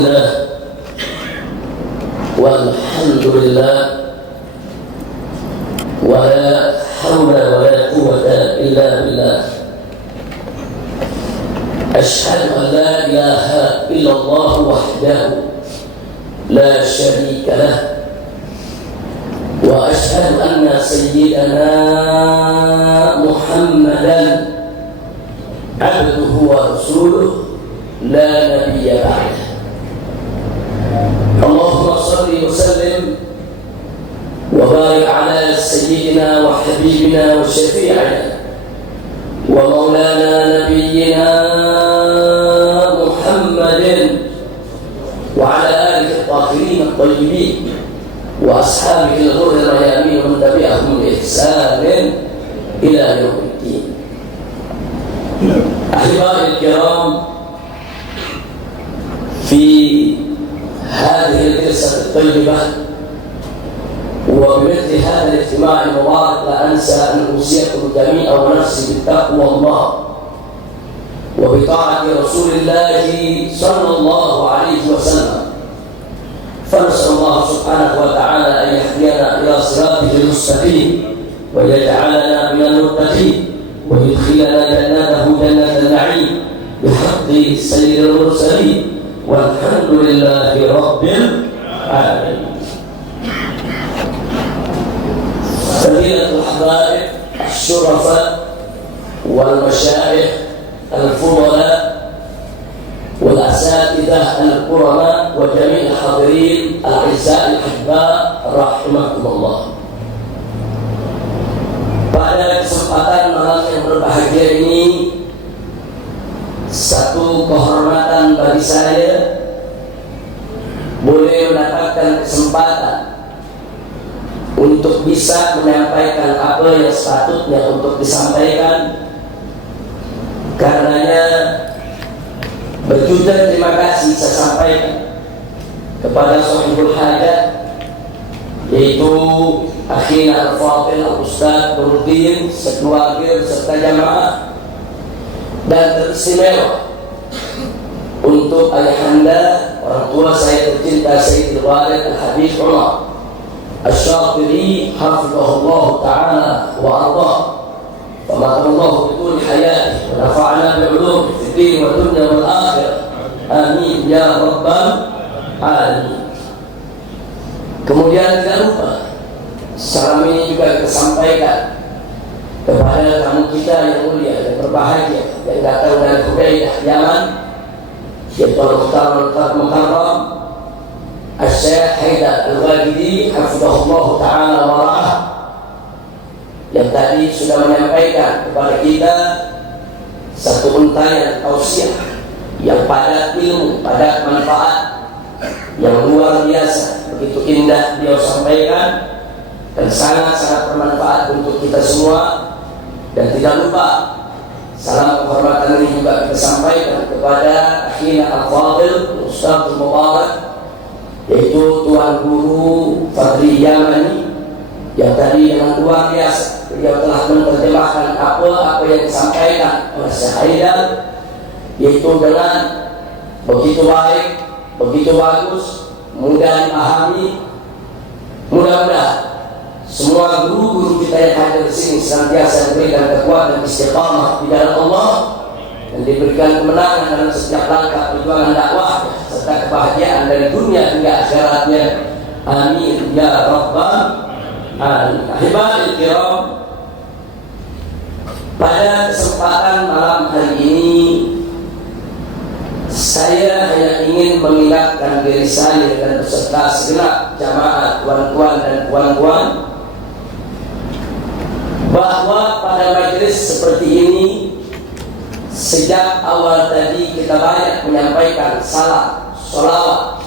Bismillah walhamdulillah wa la hawla wa la quwwata illa billah. Ashhadu an la ilaha illallah wahdahu la syarika lah wa ashhadu anna sayyidana Muhammadan abduhu wa rasuluh la nabiyya ba'dah. Allahumma salli wa sallim wa barik ala sayyidina wa habibina wa syafi'ina wa maulana nabiyyina Muhammadin wa ala alihi at-tahirin at-tayyibin wa ashabihi al-ghurri al-mayamin wa man tabi'ahum bi ihsanin ila yaumiddin. Ahibaiil kiram, fi هذه الجلسة الطيبة وبمثل هذا الاجتماع المبارك لا أنسى أن أوصيكم جميعا ونفسي بتقوى الله وبطاعة رسول الله صلى الله عليه وسلم. فنسأل الله سبحانه وتعالى أن يهدينا إلى صراطه المستقيم ويجعلنا من المتقين ويدخلنا جنته جنة النعيم بحق سيد المرسلين والحمد لله رب العالمين. فضيلة الحبائب الشرفاء والمشايخ الفضلاء والأساتذة الكرماء وجميع الحاضرين الأعزاء الأحباء رحمكم الله. Pada kesempatan malam yang berbahagia ini, satu kehormatan bagi saya boleh mendapatkan kesempatan untuk bisa menyampaikan apa yang sepatutnya untuk disampaikan. Karenanya berjuta terima kasih saya sampaikan kepada sahibul hajat, yaitu akhina al-fadil al-ustaz Nuruddin sekeluarga serta jamaah, dan teristimewa untuk ayahanda orang tua saya tercinta Sayyidul Walid Al-Habib Umar Asy-Syatiri hafizahullah ta'ala wa ardah wa matallahu bitul hayati wa nafa'ana bi'ulum fiddin wa dunya wal akhir, amin ya rabbal alamin. Kemudian tidak lupa salam ini juga kita sampaikan kepada tamu kita yang mulia dan berbahagia yang datang dari Hudaydah, Yaman, yaitu Al-Muhtar Mukarram Asy-Syaikh Haidar Al-Ghazali hafizahullah ta'ala wa ra'ah, yang tadi sudah menyampaikan kepada kita satu untayan tausiah yang padat ilmu, padat manfaat, yang luar biasa, begitu indah beliau sampaikan dan sangat-sangat bermanfaat untuk kita semua. Dan tidak lupa salam penghormatan ini juga kita sampaikan kepada akhina al-fadil Ustaz Mubarak, yaitu Tuan Guru Fadli Yamani, yang tadi dengan luar biasa beliau telah menerjemahkan apa yang disampaikan oleh Syekh Haidar, yaitu dengan begitu baik, begitu bagus, mudah dipahami. Mudah-mudahan semua guru-guru kita yang hadir di sini senantiasa diberikan kekuatan istiqamah di dalam Allah dan diberikan kemenangan dalam setiap langkah perjuangan dakwah serta kebahagiaan dari dunia hingga akhiratnya. Amin ya rabbal alamin. Ahibaiil kiram, pada kesempatan malam hari ini saya hanya ingin mengingatkan diri saya dan beserta segenap jamaah tuan-tuan dan puan-puan bahwa pada majelis seperti ini sejak awal tadi kita banyak menyampaikan salam, sholawat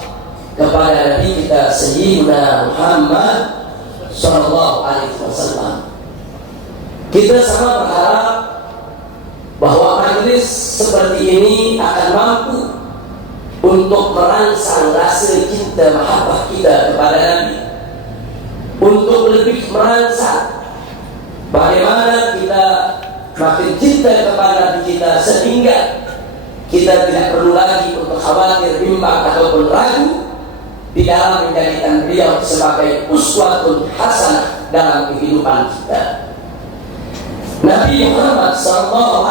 kepada Nabi kita Sayyidina Muhammad sallallahu alaihi wasallam. Kita sama berharap bahwa majelis seperti ini akan mampu untuk merangsang rasa cinta mahabbah kita kepada Nabi, untuk lebih merangsang bagaimana kita makin cinta kepada Nabi kita sehingga kita tidak perlu lagi untuk khawatir, bimbang ataupun ragu di dalam menjadikan beliau sebagai uswatun hasanah dalam kehidupan kita. Nabi Muhammad SAW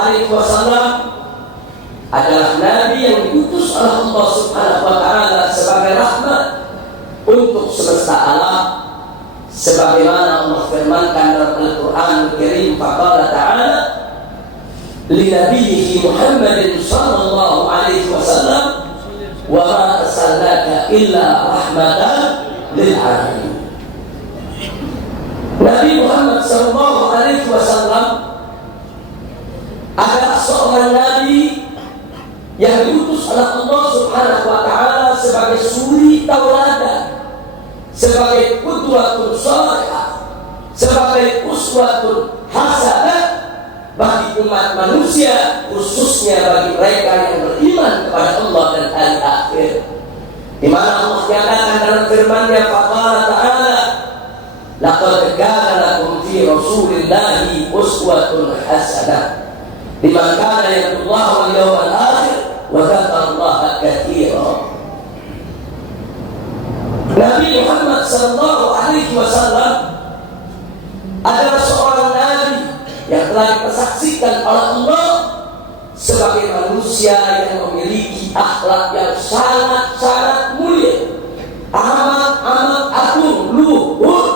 adalah Nabi yang diutus oleh Allah Subhanahu wa Ta'ala sebagai rahmat untuk semesta alam, sebagaimana Allah firmankan dalam Al-Quran Al-Karim, faqala ta'ala li nabiyhi Muhammadin sallallahu alaihi wasallam wa ma arsalnaka illa rahmatan lil alamin. Nabi Muhammad sallallahu alaihi wasallam adalah seorang nabi yang diutus oleh Allah Subhanahu wa Ta'ala sebagai suri tauladan, sebagai qudwatun shalihah, sebagai uswatun hasanah bagi umat manusia, khususnya bagi mereka yang beriman kepada Allah dan hari akhir. Di mana Allah nyatakan dalam firman-Nya, faqala ta'ala laqad kana lakum fi rasulillahi uswatun hasanah liman kana yarjullaha wal yawmal akhir wa dzakarallaha katsiran. Nabi Muhammad sallallahu alaihi wasallam adalah seorang nabi yang telah dipersaksikan oleh Allah sebagai manusia yang memiliki akhlak yang sangat-sangat mulia, amat agung, luhur.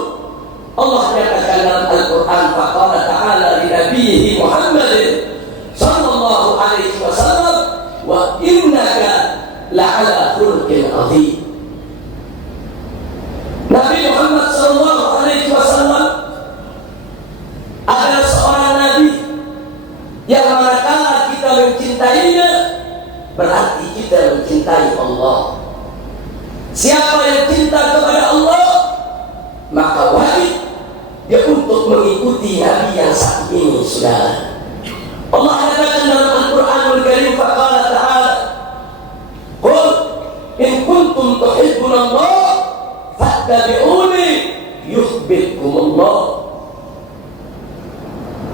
Allah nyatakan dalam Al-Quran, faqala ta'ala li nabiyhi Muhammadin sallallahu alaihi wasallam wa innaka la'ala khuluqin 'adzim. Nabi Muhammad sallallahu alaihi wasallam adalah seorang nabi yang manakala kita mencintainya berarti kita mencintai Allah. Siapa yang cinta kepada Allah maka wajib dia untuk mengikuti nabi yang satu ini, saudara. Allah katakan dalam Al-Qur'anul Karim, faqala ta'ala qul in kuntum tuhibbunallah fattabi'uni yuhibbukumullah.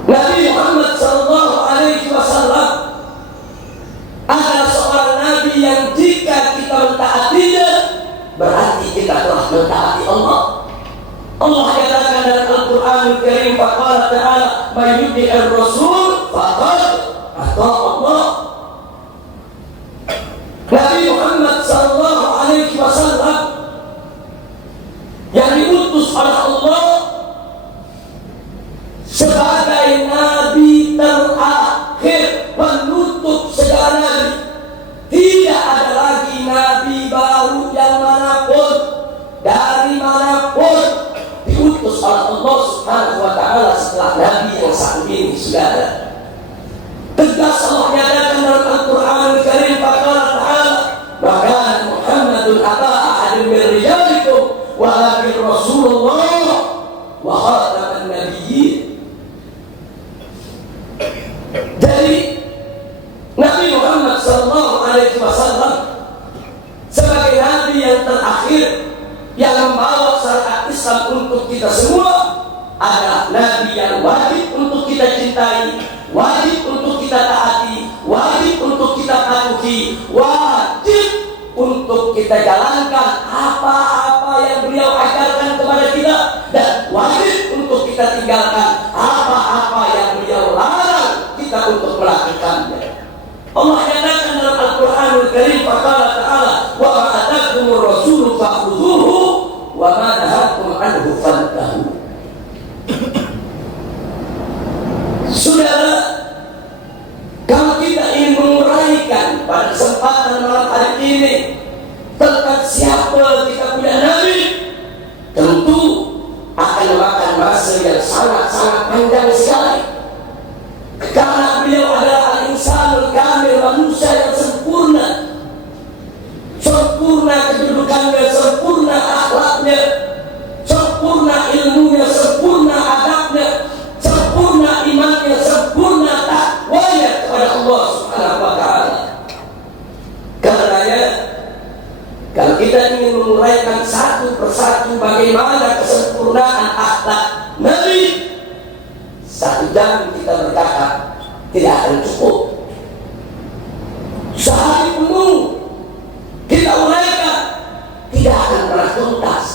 Nabi Muhammad sallallahu alaihi wasallam adalah seorang nabi yang jika kita mentaatinya berarti kita telah mentaati Allah. Allah katakan dalam Al-Qur'anul Karim, faqala ta'ala may yuti'ir rasul faqad ata'a Allah. Nabi Muhammad sallallahu alaihi wasallam yang diutus oleh Allah sebagai nabi terakhir penutup segala nabi. Tidak ada lagi nabi baru yang manapun dari manapun diutus oleh Allah Subhanahu wa Ta'ala setelah nabi yang satu ini, saudara. Tegas Allah nyatakan dalam Al-Qur'anul Karim, faqala ta'ala wa kana Muhammadun aba ahadin min rijalikum walakin Rasulullah wa khataman nabiyyin. Jadi Nabi Muhammad sallallahu alaihi wasallam sebagai nabi yang terakhir yang membawa syariat Islam untuk kita semua adalah nabi yang wajib untuk kita cintai, wajib untuk kita taati, wajib untuk kita patuhi, wajib untuk kita jalankan apa-apa yang beliau ajarkan kepada kita, dan wajib untuk kita tinggalkan apa-apa yang beliau larang kita untuk melakukannya. Allah katakan dalam Al-Qur'anul Karim, faqala ta'ala wa ma atakumur rasulu fakhudhuhu wa ma nahakum anhu fantahu. Saudara, kalau kita ingin menguraikan pada kesempatan malam hari ini tentang siapa kita punya nabi, tentu akan memakan masa yang sangat-sangat panjang sekali. Karena beliau adalah al-insanul kamil, manusia yang sempurna, sempurna kedudukannya, sempurna akhlaknya, sempurna ilmunya, sempurna adabnya, sempurna imannya, sempurna takwanya kepada Allah Subhanahu wa Ta'ala. Karenanya kalau kita ingin menguraikan satu persatu bagaimana kesempurnaan akhlak Nabi, 1 jam kita berkata tidak akan cukup. sehari penuh kita uraikan, tidak akan pernah tuntas.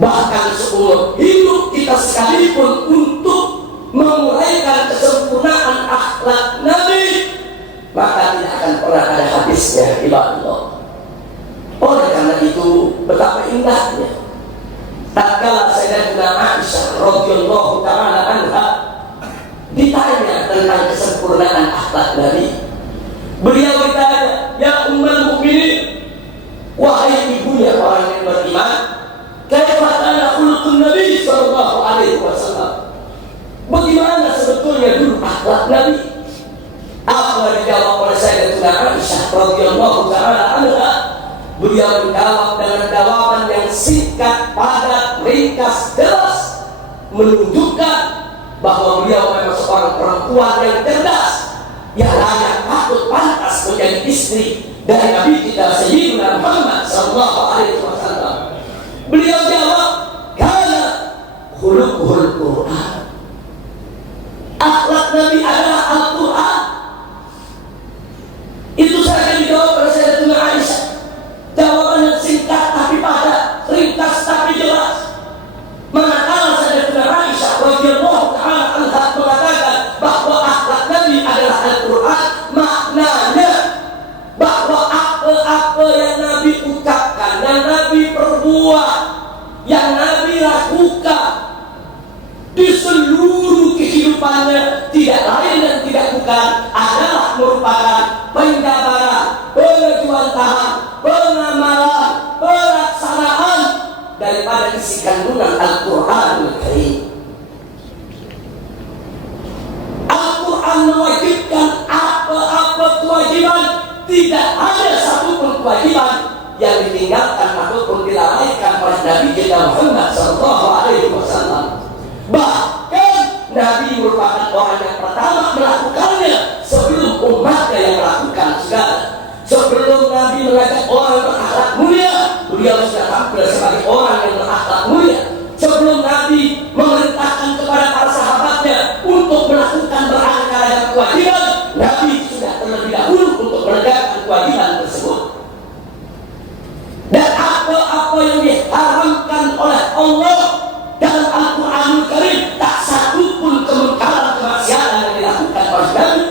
Bahkan seumur hidup kita sekalipun untuk menguraikan kesempurnaan akhlak Nabi, maka tidak akan pernah ada habisnya, ibadah. Oleh karena itu, betapa indahnya tatkala Sayyidatina Aisyah radhiyallahu ta'ala anha ditanya tentang kesempurnaan akhlak Nabi. Beliau ditanya, "Ya ummul mukminin, wahai ibunya orang yang beriman, kaifa kana khuluqun Nabi sallallahu alaihi wasallam?" Bagaimana sebetulnya dulu akhlak Nabi? Apa dijawab oleh Sayyidatina Aisyah radhiyallahu ta'ala anha? Beliau menjawab dengan jawaban yang singkat, padat, ringkas, jelas, menunjukkan bahwa beliau memang seorang perempuan yang cerdas, yang layak patut pantas menjadi istri dari Nabi kita Sayyidina Muhammad sallallahu alaihi wasallam. Beliau jawab, "Kana khuluquhul Qur'an." Akhlak Nabi adalah Al-Quran. Itu saja dijawab oleh Sayyidatina Aisyah. Jawaban yang singkat tapi padat, ringkas tapi jelas. Manakala Sayyidatina Aisyah radhiyallahu ta'ala anha mengatakan bahwa akhlak Nabi adalah Al-Quran, maknanya bahwa apa-apa yang Nabi ucapkan, yang Nabi perbuat, yang Nabi lakukan di seluruh kehidupannya, tidak lain dan tidak bukan adalah merupakan penjabaran, pengejuantahan, pengamalan, pelaksanaan daripada isi kandungan Al-Quran Al-Karim. Al-Quran mewajibkan apa-apa kewajiban, tidak ada satupun kewajiban yang ditinggalkan ataupun dilalaikan oleh Nabi kita Muhammad sallallahu alaihi wasallam. Bahkan Nabi merupakan orang yang pertama melakukannya sebelum umatnya yang melakukan segala. Sebelum Nabi mengajak orang berakhlak mulia, beliau sudah tampil sebagai orang yang berakhlak mulia. Sebelum Nabi memerintahkan kepada para sahabatnya untuk melakukan beraneka-ragam kewajiban, Nabi sudah terlebih dahulu untuk menegakkan kewajiban tersebut. Dan apa-apa yang diharamkan oleh Allah dalam Al-Quranul Karim, tak satu pun kemungkaran kemaksiatan yang dilakukan oleh Nabi.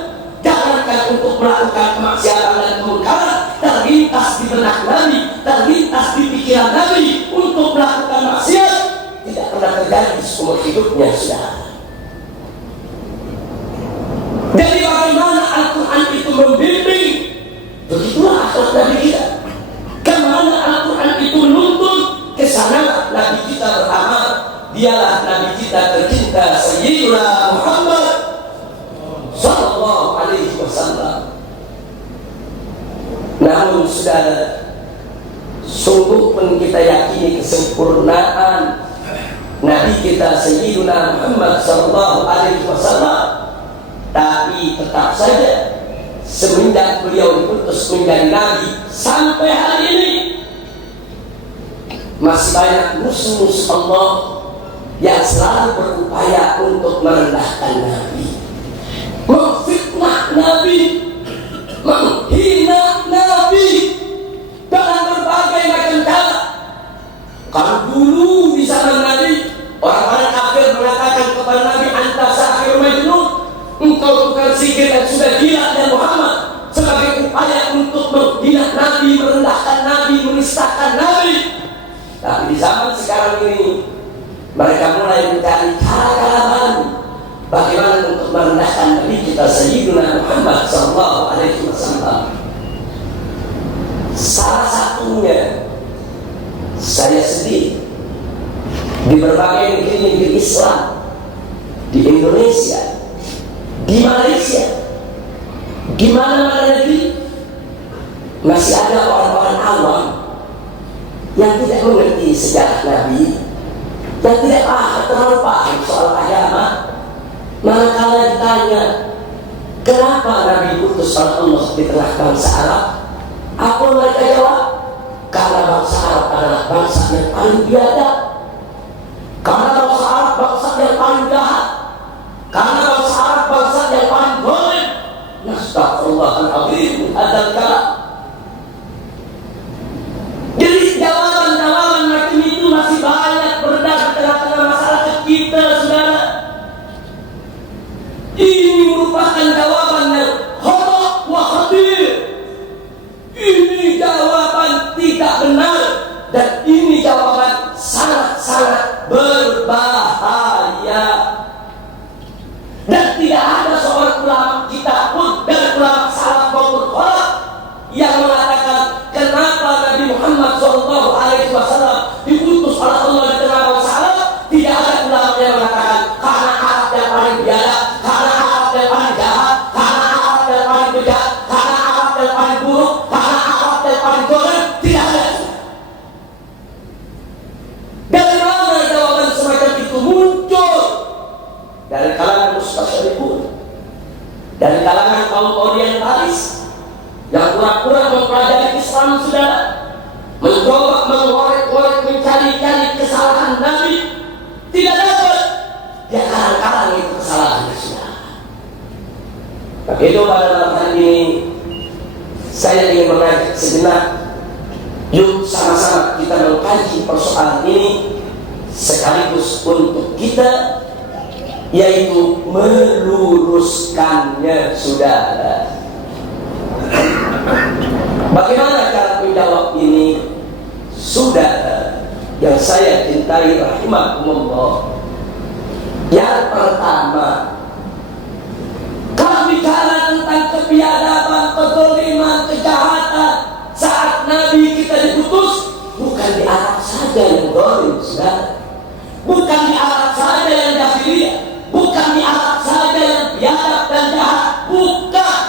Jangankan untuk melakukan kemaksiatan dan kemungkaran, terlintas di benak Nabi, terlintas di pikiran Nabi untuk melakukan maksiat, tidak pernah terjadi seumur hidupnya sudah. Jadi bagaimana Al-Quran itu membimbing, begitulah akhlak Nabi kita. Kemana Al-Quran itu menuntun, kesana Nabi kita beramal. Dialah Nabi kita tercinta Sayyidina Muhammad sallallahu alaihi wasallam. Namun saudara, sungguh pun kita yakini kesempurnaan Nabi kita Sayyidina Muhammad sallallahu alaihi wasallam, tapi tetap saja semenjak beliau diputus menjadi Nabi sampai hari ini masih banyak musuh-musuh Allah yang selalu berupaya untuk merendahkan Nabi, memfitnah Nabi, menghina Nabi dengan berbagai macam cara. Kalau dulu di zaman Nabi, orang-orang kafir mengatakan kepada Nabi, "Anta sahir majnun, engkau bukan sihir dan sudah gila dan Muhammad," sebagai upaya untuk menghina Nabi, merendahkan Nabi, menistakan Nabi. Tapi di zaman sekarang ini mereka mulai mencari cara baru bagaimana untuk merendahkan Nabi kita Sayyidina Muhammad sallallahu alaihi wasallam. Salah satunya saya sendiri di berbagai negeri Islam, di Indonesia, di Malaysia, di mana-mana negeri masih ada orang-orang awam yang tidak mengerti sejarah Nabi, yang tidak terlalu paham soal agama. Manakala ditanya kenapa Nabi diutus oleh Allah di tengah bangsa Arab, apa mereka jawab? Karena bangsa Arab adalah bangsa yang paling biadab, karena bangsa Arab bangsa yang paling jahat, karena bangsa Arab bangsa yang paling boleh. Astagfirullahaladzim, hadal Itu pada malam hari ini saya ingin mengajak sejenak, yuk sama-sama kita mengkaji persoalan ini sekaligus untuk kita, yaitu meluruskannya, saudara. Bagaimana cara menjawab ini, saudara yang saya cintai rahimahumullah? Yang pertama, kalau bicara tentang kebiadaban, kezaliman, kejahatan saat Nabi kita diputus, bukan di Arab saja yang zalim, saudara. Bukan di Arab saja yang jahiliyah, bukan di Arab saja yang biadab dan jahat, bukan.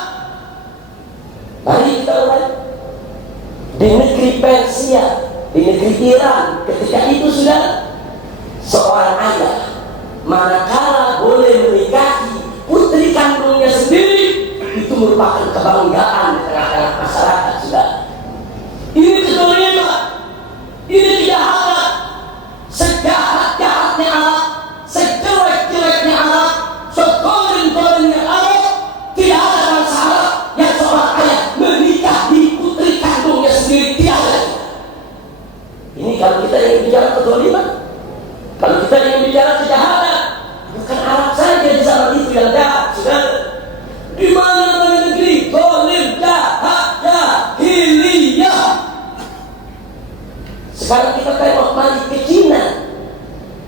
Mari kita lihat di negeri Persia, di negeri Iran, ketika itu sudah seorang ayah manakala boleh menikahi putri kandungnya sendiri, itu merupakan kebanggaan di tengah-tengah masyarakat, sudah. Ini kezaliman, ini kejahatan, sejahat-jahatnya Arab, sejelek-jeleknya Arab, sekolen-kolennya Arab. Tidak ada bangsa Arab yang seorang ayah menikahi putri kandungnya sendiri, tidak ada. Ini kalau kita ingin bicara kezaliman, kalau kita ingin bicara kejahatan, bukan Arab saja di zaman itu yang jahat, sudah. Di mana-mana negeri zalim, jahat, jahiliyah. Sekarang kita tengok mari ke Cina.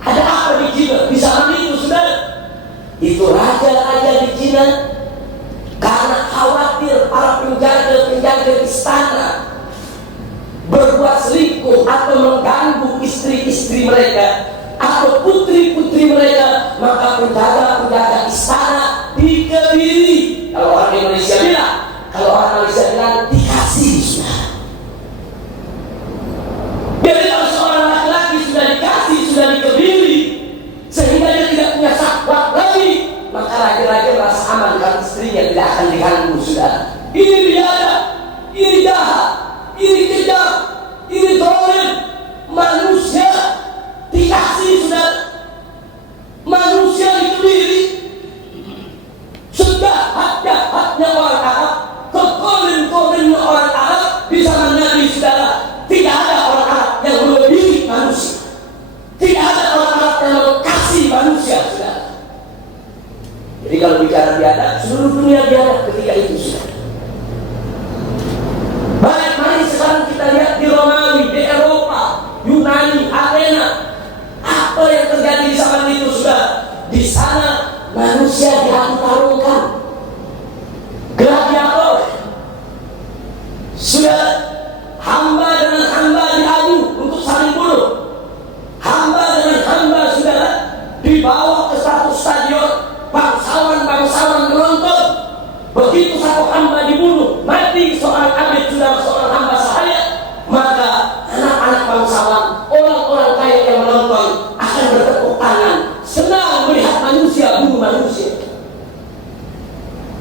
Ada apa di Cina? Di zaman itu, sudah. Itu raja-raja di Cina karena khawatir para penjaga-penjaga istana berbuat selingkuh atau mengganggu istri-istri mereka atau putri-putri mereka, maka penjaga-penjaga istana dikebiri. Kalau orang Indonesia bilang, dikasih, sudah. Jadi kalau seorang laki-laki sudah dikasih, sudah dikebiri, sehingga dia tidak punya sahabat lagi, maka raja-raja merasa aman kalau istrinya tidak akan diganggu, sudah. Ini biadab, ini jahat, ini kejam, ini zalim. Manusia dikasih, sudah. Manusia dikebiri. Sejahat-jahatnya orang Arab, kekolen-kolennya orang Arab di zaman Nabi, saudara. Tidak ada orang Arab yang melebihi manusia. Tidak ada orang Arab yang mengasihi manusia, saudara. Jadi kalau bicara biadab, seluruh dunia biadab ketika itu, saudara. Baik, mari sekarang kita lihat di Romawi, di Eropa, Yunani, Athena. Apa yang terjadi di zaman itu, sudah? Di sana manusia diantarungkan, gladiator, sudah. Hamba dengan hamba diadu untuk saling bunuh. Hamba dengan hamba, sudah, dibawa ke satu stadion, bangsawan-bangsawan menonton. Begitu satu hamba dibunuh, mati seorang abid, sudah, seorang hamba sahaya, maka anak-anak bangsawan, orang-orang kaya yang menonton akan bertepuk tangan, senang melihat manusia bunuh manusia.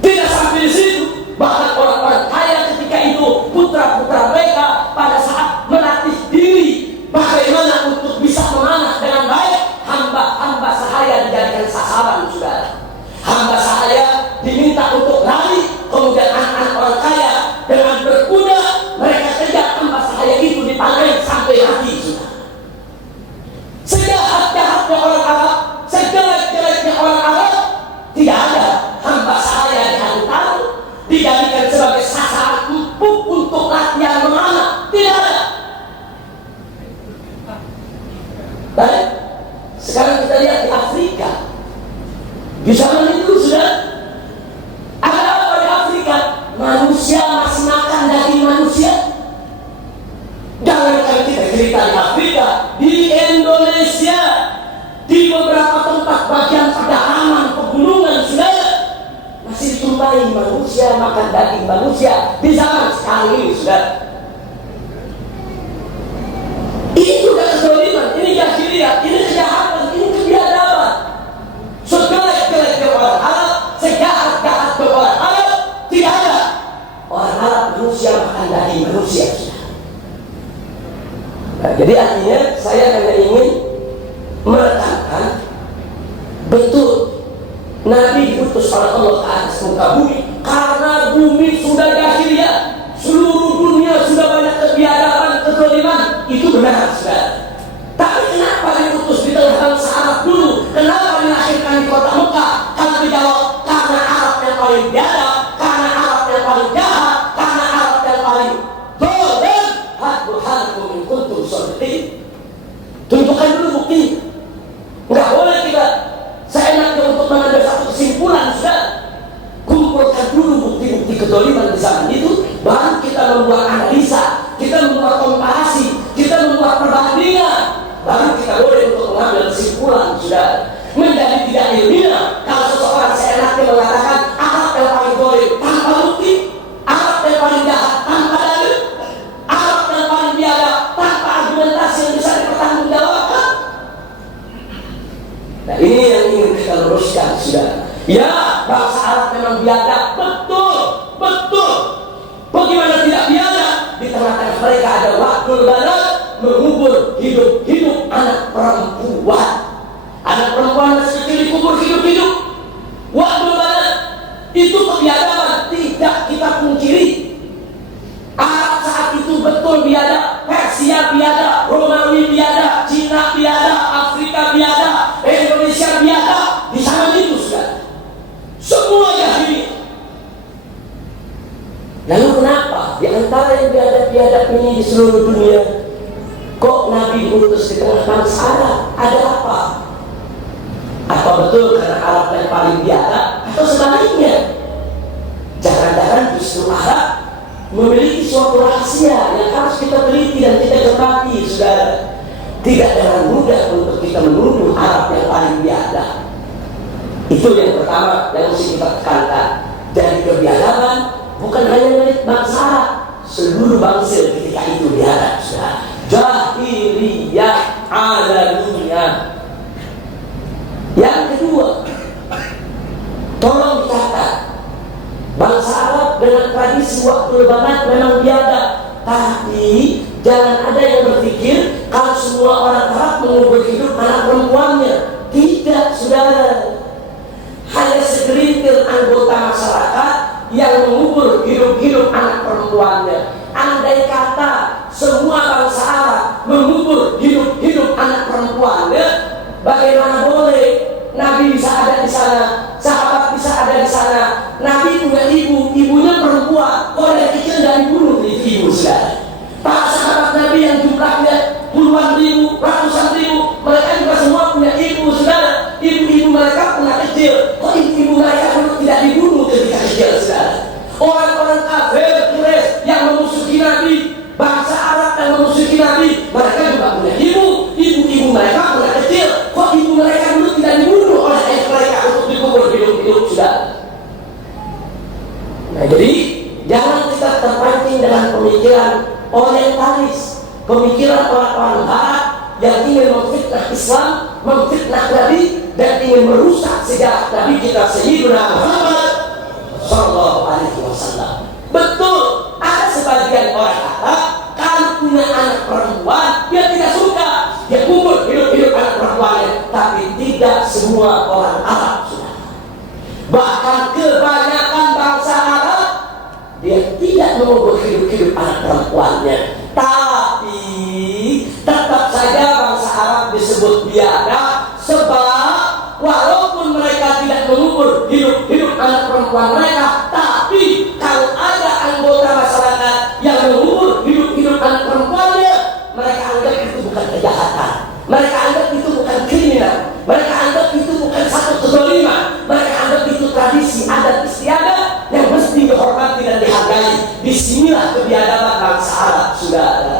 Tidak sampai di situ, bahkan orang-orang kaya ketika itu, putra-putra mereka pada saat melatih diri bagaimana untuk bisa memanah dengan baik, hamba-hamba sahaya dijadikan sasaran, sudah. Hamba sahaya diminta untuk lari, kemudian anak-anak orang kaya dengan berkuda mereka kejar hamba sahaya itu, dipanggil sampai mati, sudah. Sejahat-jahatnya orang Arab, sejelek-jeleknya orang Arab, tidak ada hamba sahaya diantar, dijadikan sebagai sasaran empuk untuk latihan memanah, tidak ada. Baik, sekarang kita lihat di Afrika. Di zaman itu, sudah, ada apa di Afrika? Manusia masih makan daging manusia. Jangankan kita cerita di Afrika, di Indonesia, di beberapa tempat bagian pedalaman, pegunungan, sudah, masih dijumpai manusia makan daging manusia di zaman sekarang ini, sudah. Ini juga kezaliman, ini jahiliyah, ini kejahatan, ini kebiadaban. Sejelek-jeleknya orang Arab, sejahat-jahatnya orang Arab, tidak ada orang Arab manusia makan daging manusia, sudah. Nah, jadi artinya saya hanya ingin meletakkan betul Nabi diutus oleh Allah ke atas muka bumi karena bumi sudah jahiliyah, seluruh dunia sudah banyak kebiadaban, kezaliman. Itu benar, saudara. Tapi kenapa diutus di tengah bangsa Arab dulu? Kenapa dilahirkan di kota Mekah? Karena dijawab, karena Arab yang paling biadab, karena Arab yang paling jahat, karena Arab yang paling zalim. Hadbuhankum in kuntum shadiqin. Tunjukkan dulu bukti. Enggak boleh kita seenaknya untuk mengambil satu kesimpulan, saudara. Kumpulkan dulu bukti-bukti kezaliman di zaman itu, baru kita membuat analisa, kita membuat komparasi, kita membuat perbandingan, baru kita boleh untuk mengambil kesimpulan, saudara. Menjadi tidak ilmiah kalau seseorang seenaknya mengatakan Arab yang paling zalim tanpa bukti, Arab yang paling jahat tanpa dalil, Arab yang paling biadab tanpa argumentasi yang bisa dipertanggungjawabkan. Nah, ini yang ingin kita luruskan, saudara. Ya, bangsa Arab memang biadab, betul, betul. Bagaimana tidak biadab? Di tengah-tengah mereka ada waktu lebaran mengubur hidup-hidup anak perempuan. Anak perempuan masih kecil dikubur hidup-hidup. Waktu lebaran itu kebiadaban, tidak kita pungkiri. Arab saat itu betul biadab, Persia biadab, Romawi biadab, Cina biadab, Afrika biadab, Indonesia biadab. Di sana itu sudah semua jahiliyah. Lalu kenapa di antara yang biadab-biadab ini di seluruh dunia kok Nabi diutus di tengah bangsa Arab? Ada apa? Apa betul karena Arab yang paling biadab atau sebaliknya? Jangan-jangan justru Arab memiliki suatu rahasia yang harus kita teliti dan kita cermati, saudara. Tidak dengan mudah untuk kita menuduh Arab yang paling biadab. Itu yang pertama yang mesti kita tekankan. Dari kebiadaban bukan hanya milik bangsa Arab, seluruh bangsa ketika itu biadab, saudara. Jahiliyah ala dunia. Yang kedua, tolong dicatat, bangsa Arab dengan tradisi waktu lebaran memang biadab. Tapi jangan ada yang berpikir kalau semua orang Arab mengubur hidup anak perempuannya. Tidak, saudara. Hanya segelintir anggota masyarakat yang mengubur hidup-hidup anak perempuannya. Andai kata semua bangsa Arab mengubur hidup-hidup anak perempuannya, bagaimana boleh Nabi bisa ada di sana, sahabat bisa ada di sana. Nabi punya ibu, ibunya perempuan. Kok dari kecil dari dibunuh ibu, saudara? Para sahabat Nabi yang jumlahnya puluhan ribu, ratusan ribu, mereka juga semua punya ibu, saudara. Ibu-ibu mereka punya kecil. Kok ibu-ibu mereka dulu tidak dibunuh ketika kecil, saudara? Orang-orang kafir Quraisy yang memusuhi Nabi, bangsa Arab yang memusuhi Nabi, mereka juga punya ibu. Ibu-ibu mereka punya kecil. Kok ibu mereka dulu tidak dibunuh oleh ayah mereka untuk dikubur hidup-hidup, saudara? Nah, jadi jangan kita terpancing dengan pemikiran orientalis, pemikiran orang-orang Barat yang ingin memfitnah Islam, memfitnah Nabi, dan ingin merusak sejarah Nabi kita Sayyidina Muhammad sallallahu alaihi wasallam. Betul, ada sebagian orang Arab kalau punya anak perempuan dia tidak suka, dia kubur hidup-hidup anak perempuannya. Tapi tidak semua orang Arab, sudah. Bahkan kebanyakan bangsa Arab dia tidak mengubur hidup-hidup anak perempuannya. Tapi tetap saja bangsa Arab disebut biadab, sebab walaupun mereka tidak mengubur hidup-hidup anak perempuan mereka, tapi kalau ada anggota masyarakat yang mengubur hidup-hidup anak perempuannya, mereka anggap itu bukan kejahatan, mereka anggap itu bukan kriminal, mereka anggap itu bukan satu kezaliman, mereka anggap itu tradisi adat istiadat yang mesti dihormati dan dihargai. Disinilah kebiadaban bangsa Arab, saudara.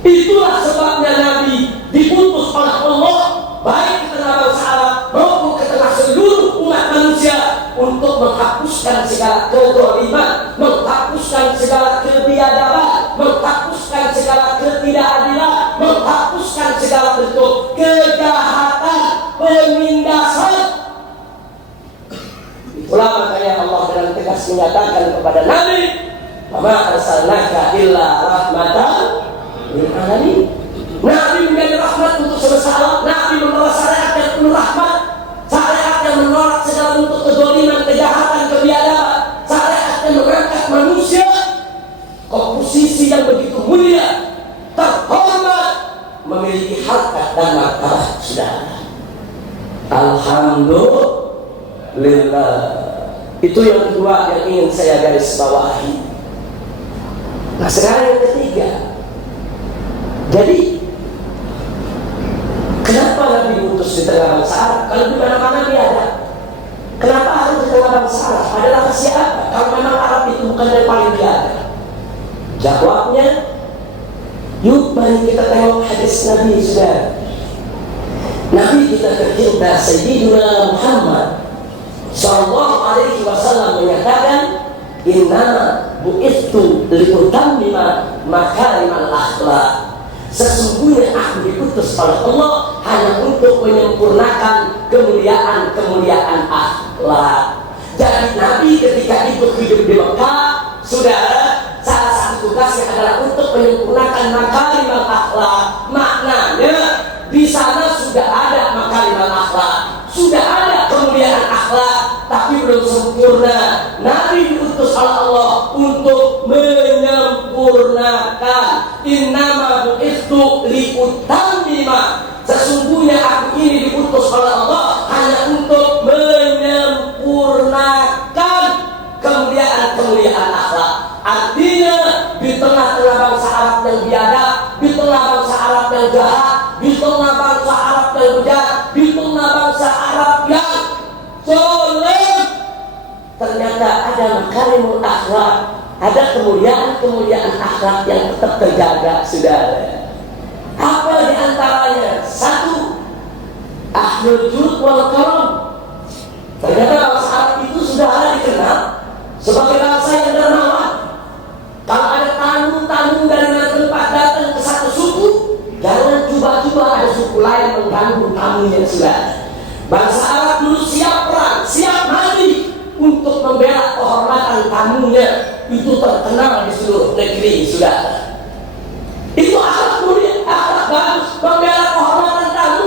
Itulah sebabnya Nabi diputus oleh Allah baik ke tengah bangsa Arab maupun ke tengah seluruh umat manusia untuk menghapuskan segala kezaliman, menghapuskan segala kebiadaban, menghapuskan segala ketidakadilan, menghapuskan segala bentuk kejahatan, penindasan. Itulah makanya Allah dengan tegas menyatakan kepada Nabi, "Wa ma arsalnaka illa rahmatan lil alamin." Nabi menjadi rahmat untuk semesta alam. Nabi membawa syariat yang penuh rahmat, syariat yang menolak segala bentuk kezaliman, kejahatan, kebiadaban. memiliki harkat dan martabat, saudara. Alhamdulillah. Itu yang kedua yang ingin saya garis bawahi. Nah, sekarang yang ketiga. Jadi kenapa Nabi diutus di tengah bangsa Arab? Kalau di mana-mana dia ada. Kenapa harus di tengah bangsa Arab? Adalah siapa? Kalau memang Arab itu bukan yang paling dia ada. Jawabnya, yuk mari kita tengok hadis Nabi, saudara. Nabi kita tercinta Sayyidina Muhammad sallallahu alaihi wasallam menyatakan, inna bu'ithu liutammima makarimal akhlak. Sesungguhnya aku diutus oleh Allah hanya untuk menyempurnakan kemuliaan-kemuliaan akhlak. Jadi Nabi ketika hidup di Mekah, saudara, salah satu tugasnya adalah untuk menyempurnakan makarimal akhlak. Maknanya di sana sudah ada makarimal akhlak, sudah ada kemuliaan akhlak, tapi belum sempurna. Nabi diutus oleh Allah untuk menyempurnakan. Innama bu'ithu liutammima. Sesungguhnya aku ini diutus oleh Allah hanya untuk menyempurnakan kemuliaan-kemuliaan akhlak. Artinya di tengah-tengah bangsa Arab yang biadab, di tengah bangsa Arab yang jahat, di tengah bangsa Arab yang bejat, di tengah bangsa Arab yang soleh, ternyata ada makarimul akhlak, ada kemuliaan-kemuliaan akhlak yang tetap terjaga, saudara. Apa di antaranya? Satu, ahlul jud wal karam. Ternyata bangsa Arab itu sudah dikenal sebagai bangsa yang dermawan. Kalau ada tamu-tamu dari tempat datang ke satu suku, jangan coba-coba ada suku lain mengganggu tamunya, saudara. Bangsa Arab dulu siap perang, siap mati untuk membela kehormatan tamunya. Itu terkenal di seluruh negeri, saudara. Itu akhlak mulia, akhlak bagus, membela kehormatan tamu,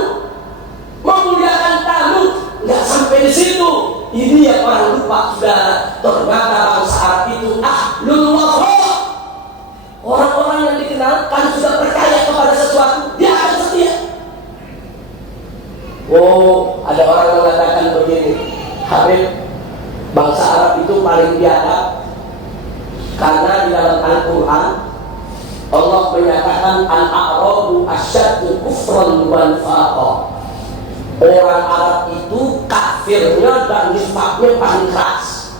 memuliakan tamu. Nggak sampai di situ. Ini yang orang lupa, saudara. Ternyata bangsa Arab itu ahlul wafa. Orang-orang yang dikenal kan sudah percaya kepada sesuatu, dia akan setia. Oh, ada orang mengatakan begini, Habib, bangsa Arab itu paling biadab karena di dalam Al-Quran Allah menyatakan al-a'rabu asyaddu kufran wa nifaqan. Orang Arab itu kafirnya dan nifaqnya paling keras.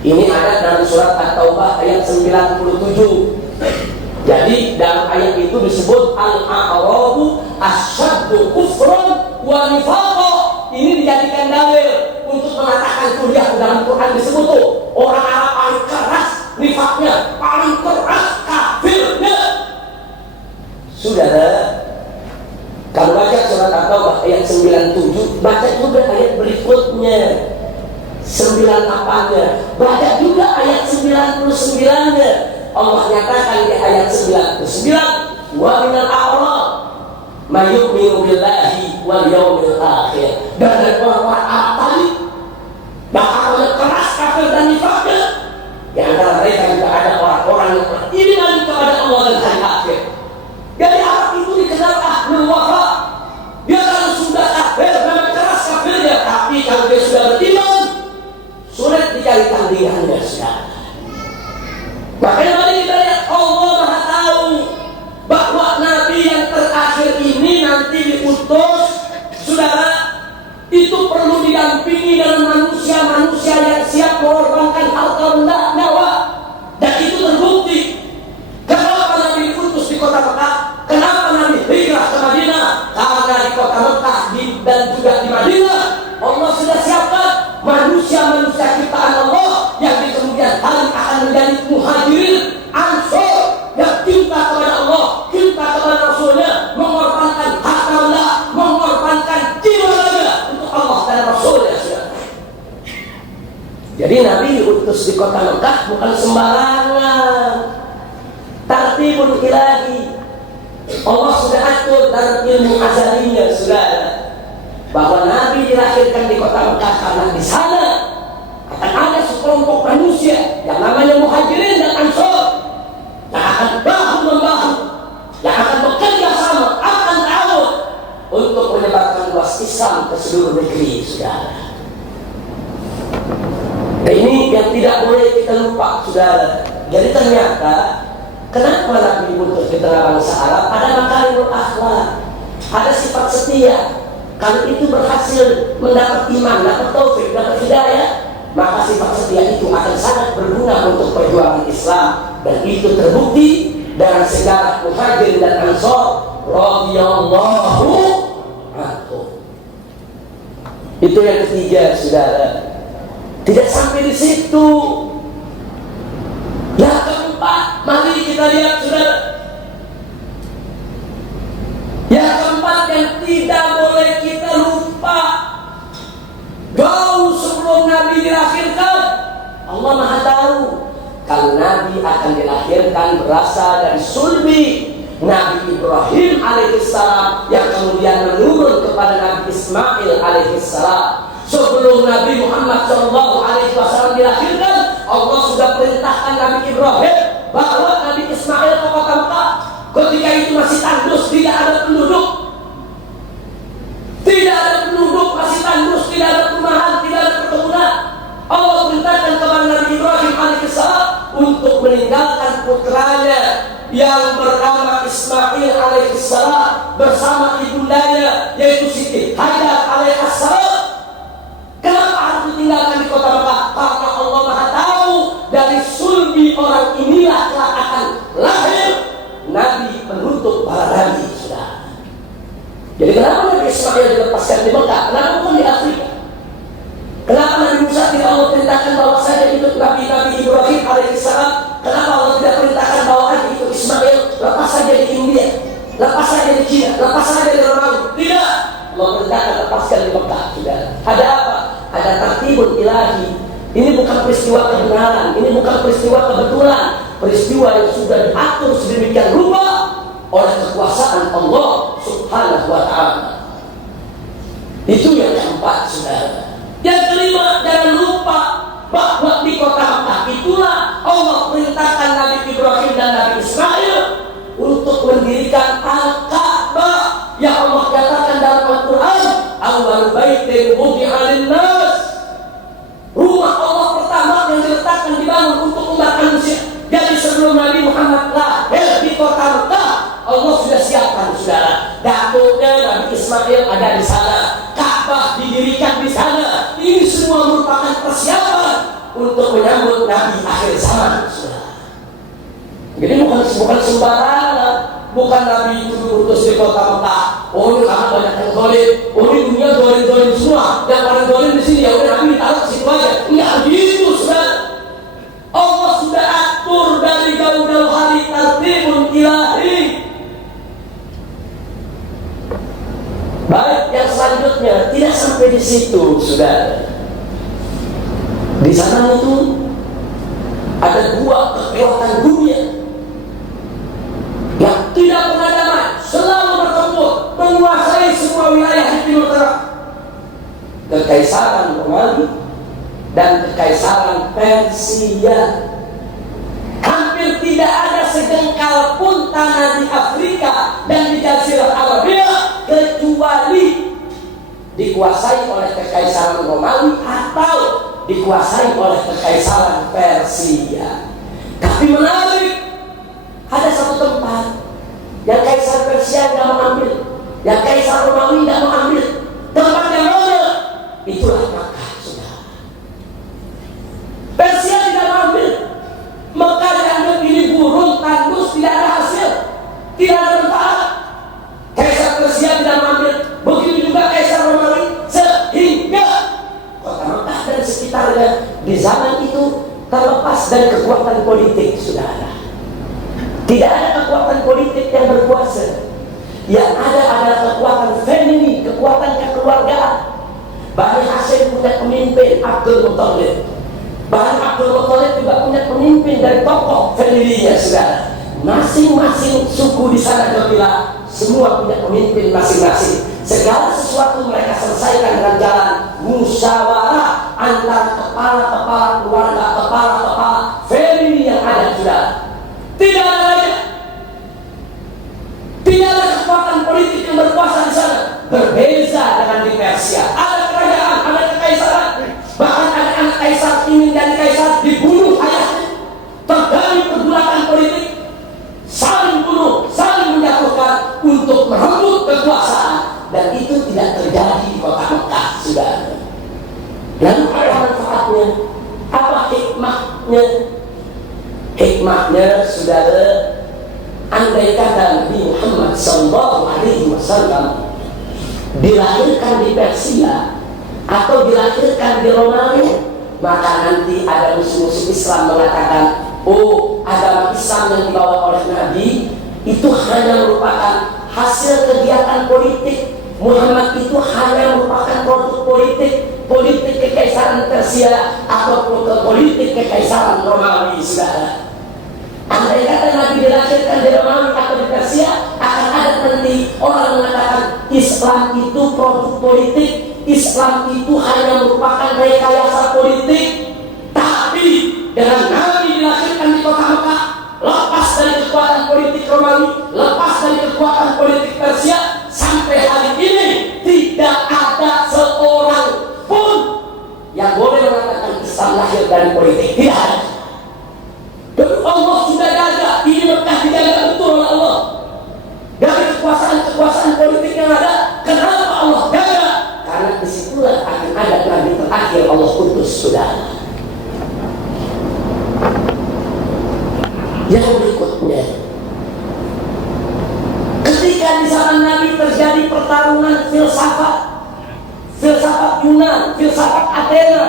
Ini ada dalam surat At-Taubah ayat 97. Jadi dalam ayat itu disebut al-a'rabu asyaddu kufran wa nifaqan. Ini dijadikan dalil untuk mengatakan kuliah dalam Quran disebut tuh orang Arab paling keras nifaknya, paling keras kafirnya. Saudara, kalau baca surat At-Taubah ayat 97, baca juga ayat berikutnya 98-nya, baca juga ayat 99-nya. Allah nyatakan di ayat 99, wa minal a'rab may yu'minu billahi wal yawmil akhir. Dan dari orang-orang Arab tadi bakal keras kafir dan nifaknya. Di antara mereka juga ada orang-orang yang beriman kepada Allah dan hari akhir. Jadi Arab itu dikenal ahlul wafa. Dia kalau sudah kafir memang keras kafirnya, tapi kalau dia sudah beriman sulit dicari tandingannya, saudara. Makanya mari kita lihat, Allah Maha tahu bahwa Nabi yang terakhir ini nanti diutus, saudara, itu perlu didampingi dengan manusia-manusia yang siap mengorbankan harta benda, nyawa. Dan itu terbukti. Kenapa Nabi diutus di kota Mekah? Kenapa Nabi hijrah ke Madinah? Karena di kota Mekah dan juga di Madinah Allah sudah siapkan manusia-manusia ciptaan Allah yang di kemudian hari akan menjadi muhajirin, ansor, yang cinta kepada Allah, cinta kepada Rasulnya, mengorbankan harta benda, mengorbankan jiwa raga untuk Allah dan Rasulnya. Jadi Nabi diutus di kota Mekah bukan sembarangan. Tartibul ilahi. Allah sudah atur dalam ilmu azalinya, saudara, bahwa Nabi dilahirkan di kota Mekah karena di sana akan ada sekelompok manusia yang namanya muhajirin dan ansor yang akan bahu membahu, yang akan bekerja sama. Apa kita lupa, saudara. Jadi ternyata kenapa Nabi diutus di tengah bangsa Arab? Ada makarimul akhlak, ada sifat setia. Kalau itu berhasil mendapat iman, dapat taufik, dapat hidayah, maka sifat setia itu akan sangat berguna untuk perjuangan Islam. Dan itu terbukti dengan sejarah Muhajirin dan Ansor radhiyallahu anhum. Itu yang ketiga, saudara. Tidak sampai di situ. Yang keempat, mari kita lihat, saudara. Yang keempat yang tidak boleh kita lupa, jauh sebelum Nabi dilahirkan, Allah Maha tahu kalau Nabi akan dilahirkan berasal dari sulbi Nabi Ibrahim alaihissalam yang kemudian menurun kepada Nabi Ismail alaihissalam. Sebelum Nabi Muhammad SAW dilahirkan, Allah sudah perintahkan Nabi Ibrahim bahwa Nabi Ismail ke kota Mekah. Ketika itu masih tandus, tidak ada penduduk. Tidak ada penduduk, masih tandus, tidak ada perumahan, tidak ada perkebunan. Allah perintahkan kepada Nabi Ibrahim alaihissalam untuk meninggalkan putranya yang bernama Ismail alaihissalam bersama ibundanya yaitu Siti Hajar alaihissalam. Kenapa harus ditinggalkan di kota Mekah? Karena Allah Maha tahu dari sulbi orang inilah telah akan lahir Nabi penutup para nabi, sudah. Jadi kenapa Nabi Ismail dilepaskan di Mekah? Kenapa bukan di Afrika? Kenapa Nabi Musa tidak Allah perintahkan bahwa saya itu Nabi Ibrahim alaihissalam? Kenapa Allah tidak perintahkan bahwa itu Ismail lepas saja di India, lepas saja di China, lepas saja di Romawi? Tidak. Allah perintahkan lepaskan di Mekah, sudah. Ada apa? Ada tartibul ilahi. Ini bukan peristiwa kebenaran, ini bukan peristiwa kebetulan, peristiwa yang sudah diatur sedemikian rupa oleh kekuasaan Allah Subhanahu wa ta'ala. Itu yang keempat, saudara. Yang kelima, jangan lupa bahwa di kota Mekah itulah Allah perintahkan Nabi Ibrahim dan Nabi Ismail untuk mendirikan Al-Ka'bah yang Allah katakan dalam Al-Quran, awwal baitin wudi'a lin-nas. Rumah Allah pertama yang diletakkan dibangun untuk umat manusia. Jadi sebelum Nabi Muhammad lahir di kota Mekah, Allah sudah siapkan, saudara. Datuknya Nabi Ismail ada di sana, Ka'bah didirikan di sana. Ini semua merupakan persiapan untuk menyambut Nabi akhir zaman, saudara. Jadi bukan sembarangan. Bukan Nabi itu diutus di kota Mekah. Oh, ini karena banyak yang dolim. Oh, ini dunia dolim semua. Yang paling dolim di sini ya udah Nabi ditaruh situ aja. Enggak gitu, saudara. Allah sudah atur dari jauh-jauh hari, tartibul ilahi. Baik, yang selanjutnya tidak sampai di situ, saudara. Di sana itu ada dua kekuatan dunia yang tidak pernah damai, selalu bertempur, menguasai semua wilayah di Timur Tengah. Kekaisaran Romawi dan Kekaisaran Persia. Hampir tidak ada sejengkal pun tanah di Afrika dan di Jazirah Arabia kecuali dikuasai oleh Kekaisaran Romawi atau dikuasai oleh Kekaisaran Persia. Tapi menarik, ada satu tempat yang Kaisar Persia tidak mau ambil, yang Kaisar Romawi tidak mau ambil. Tempat yang mana? Itulah Mekah, sudah. Persia tidak mau ambil. Mekah dianggap ini burung, tandus, tidak ada hasil, tidak ada manfaat. Kaisar Persia tidak mau ambil. Begitu juga Kaisar Romawi. Sehingga kota Mekah dan sekitarnya di zaman itu terlepas dari kekuatan politik, sudah ada. Tidak ada kekuatan politik yang berkuasa. Yang ada adalah kekuatan family, kekuatan kekeluargaan. Bani Hashim punya pemimpin Abdul Muttalib. Bahkan Abdul Muttalib juga punya pemimpin dari tokoh family-nya, saudara. Masing-masing suku di sana kabilah semua punya pemimpin masing-masing. Segala sesuatu mereka selesaikan dengan jalan musyawarah antara kepala-kepala keluarga, kepala-kepala family yang ada, saudara. Tidak ada lagi. Tidak ada kekuatan politik yang berkuasa di sana. Berbeza dengan di Persia. Ada kerajaan, ada kekaisaran. Bahkan ada anak kaisar ingin jadi kaisar dibunuh ayahnya. Terjadi pergulakan politik, saling bunuh, saling menjatuhkan untuk merebut kekuasaan, dan itu tidak terjadi di kota Mekah, saudara. Lalu apa manfaatnya? Apa hikmahnya? Hikmahnya, saudara, andai kata Nabi Muhammad SAW dilahirkan di Persia atau dilahirkan di Romawi, maka nanti ada musuh-musuh Islam mengatakan, oh, agama Islam yang dibawa oleh Nabi itu hanya merupakan hasil kegiatan politik. Muhammad itu hanya merupakan produk politik kekaisaran Persia ataupun politik kekaisaran Romawi, saudara. Andai kata Nabi dilahirkan di Romawi atau di Persia, akan ada nanti orang mengatakan Islam itu produk politik, Islam itu hanya merupakan rekayasa politik. Tapi dengan Nabi dilahirkan di kota Mekah, lepas dari kekuatan politik Romawi, lepas dari kekuatan politik Persia, sampai hari ini tidak ada seorang pun yang boleh mengatakan Islam lahir dari politik. Tidak ada. Dan Allah sudah jaga, ini Mekah dijaga betul oleh Allah. Dari kekuasaan politik yang ada, kenapa Allah jaga? Karena disitulah akan ada Nabi terakhir Allah utus, saudara. Yang berikutnya, ketika di zaman Nabi terjadi pertarungan filsafat Yunan, filsafat Athena,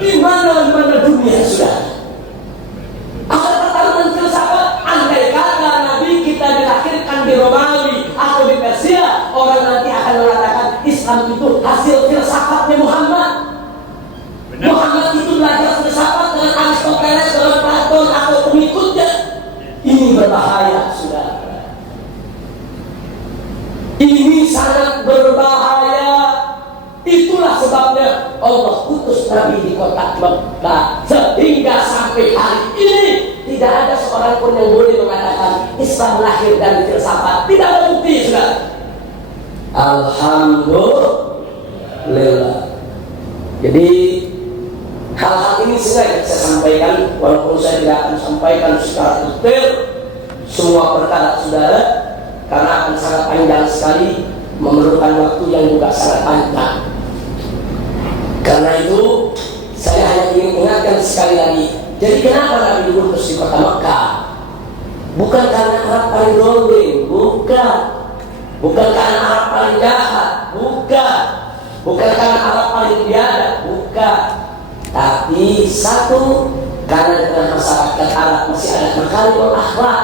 di mana dunia, saudara. Ada pertarungan filsafat. Andai kata Nabi kita dilahirkan di Romawi atau di Persia, orang nanti akan mengatakan Islam itu hasil filsafatnya Muhammad. Muhammad itu belajar filsafat dengan Aristoteles, dengan Platon atau pengikutnya. Ini berbahaya, saudara. Ini sangat berbahaya. Itulah sebabnya Allah utus Nabi di kota Mekah, sehingga sampai hari ini tidak ada seorang pun yang boleh mengatakan Islam lahir dari filsafat. Tidak ada bukti, saudara. Alhamdulillah. Jadi hal-hal ini sengaja saya sampaikan, walaupun saya tidak akan sampaikan secara detail semua perkara, saudara, karena akan sangat panjang sekali, memerlukan waktu yang juga sangat panjang. Karena itu saya hanya ingin ingatkan sekali lagi. Jadi kenapa Nabi diutus di kota Mekah? Bukan karena Arab paling dolim, bukan. Bukan karena Arab paling jahat, bukan. Bukan karena Arab paling biadab, bukan. Tapi satu, karena dengan masyarakat Arab masih ada makarimul akhlak